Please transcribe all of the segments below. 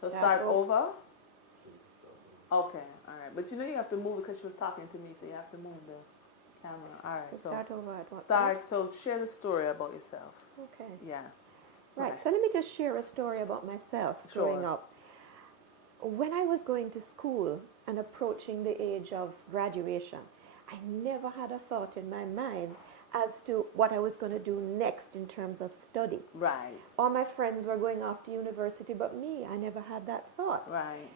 So start over? Okay, all right. But you know you have to move it because she was talking to me, so you have to move the camera. All right. So start over at what start. point? So share the story about yourself. Okay. Yeah. Right. Okay. So let me just share a story about myself growing up. When I was going to school and approaching the age of graduation, I never had a thought in my mind as to what I was going to do next in terms of study. Right. All my friends were going off to university, but me, I never had that thought. Right.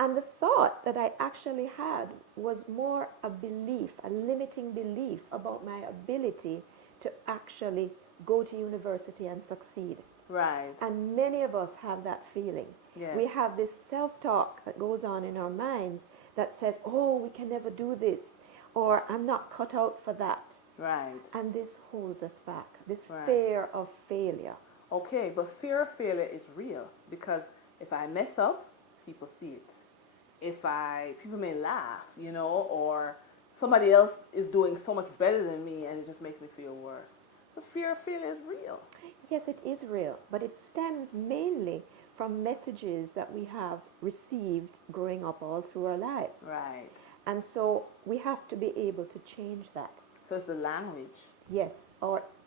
And the thought that I actually had was more a belief, a limiting belief about my ability to actually go to university and succeed. Right. And many of us have that feeling. Yes. We have this self-talk that goes on in our minds that says, oh, we can never do this, or I'm not cut out for that. Right. And this holds us back, this fear of failure. Okay, but fear of failure is real because if I mess up, people see it. People may laugh, you know, or somebody else is doing so much better than me and it just makes me feel worse. So fear of failure is real. Yes, it is real, but it stems mainly from messages that we have received growing up all through our lives. Right. And so we have to be able to change that. So it's the language. Yes,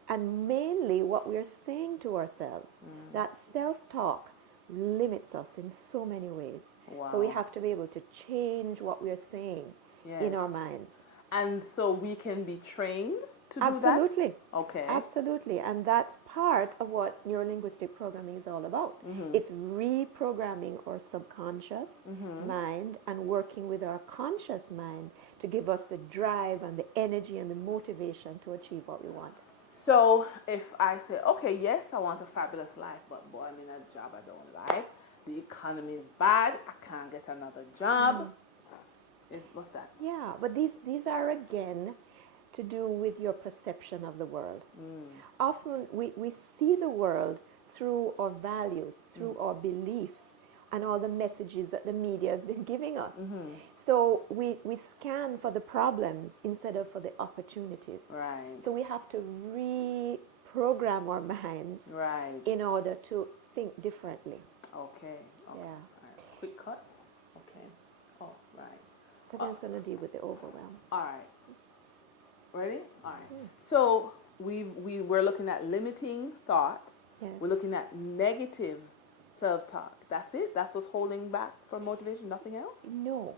and mainly what we are saying to ourselves. That self-talk limits us in so many ways. Wow. So we have to be able to change what we are saying in our minds. And so we can be trained to do that? Absolutely. Okay. Absolutely. And that's part of what neurolinguistic programming is all about. It's reprogramming our subconscious mind and working with our conscious mind to give us the drive and the energy and the motivation to achieve what we want. So if I say, okay, yes, I want a fabulous life, but boy, I'm in a job I don't like. The economy is bad. I can't get another job. What's that? Yeah, but these are again to do with your perception of the world. Often we see the world through our values, through our beliefs, and all the messages that the media has been giving us. So we scan for the problems instead of for the opportunities. Right. So we have to reprogram our minds in order to think differently. Okay. Yeah. All right. Quick cut. Okay. Oh, right. So that's going to deal with the overwhelm. All right. Ready? All right. So we were looking at limiting thoughts. Yes. We're looking at negative self-talk. That's it? That's what's holding back from motivation? Nothing else? No.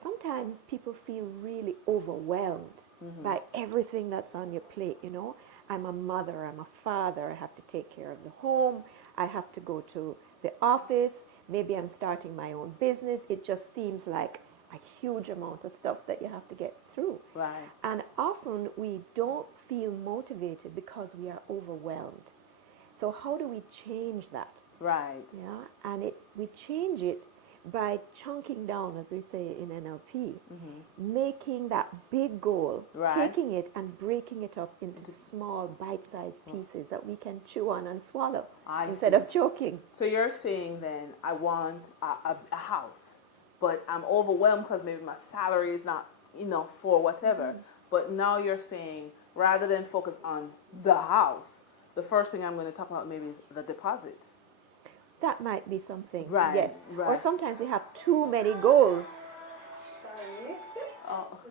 Sometimes people feel really overwhelmed by everything that's on your plate, you know. I'm a mother, I'm a father, I have to take care of the home, I have to go to the office, maybe I'm starting my own business. It just seems like a huge amount of stuff that you have to get through. Right. And often we don't feel motivated because we are overwhelmed. So how do we change that? Right. Yeah, and we change it by chunking down, as we say in NLP, making that big goal, taking it and breaking it up into small bite-sized pieces that we can chew on and swallow instead of choking. So you're saying then, I want a house, but I'm overwhelmed because maybe my salary is not enough for whatever. But now you're saying, rather than focus on the house, the first thing I'm going to talk about maybe is the deposit. That might be something. Right. Yes. Right. Or sometimes we have too many goals. Sorry. Oh.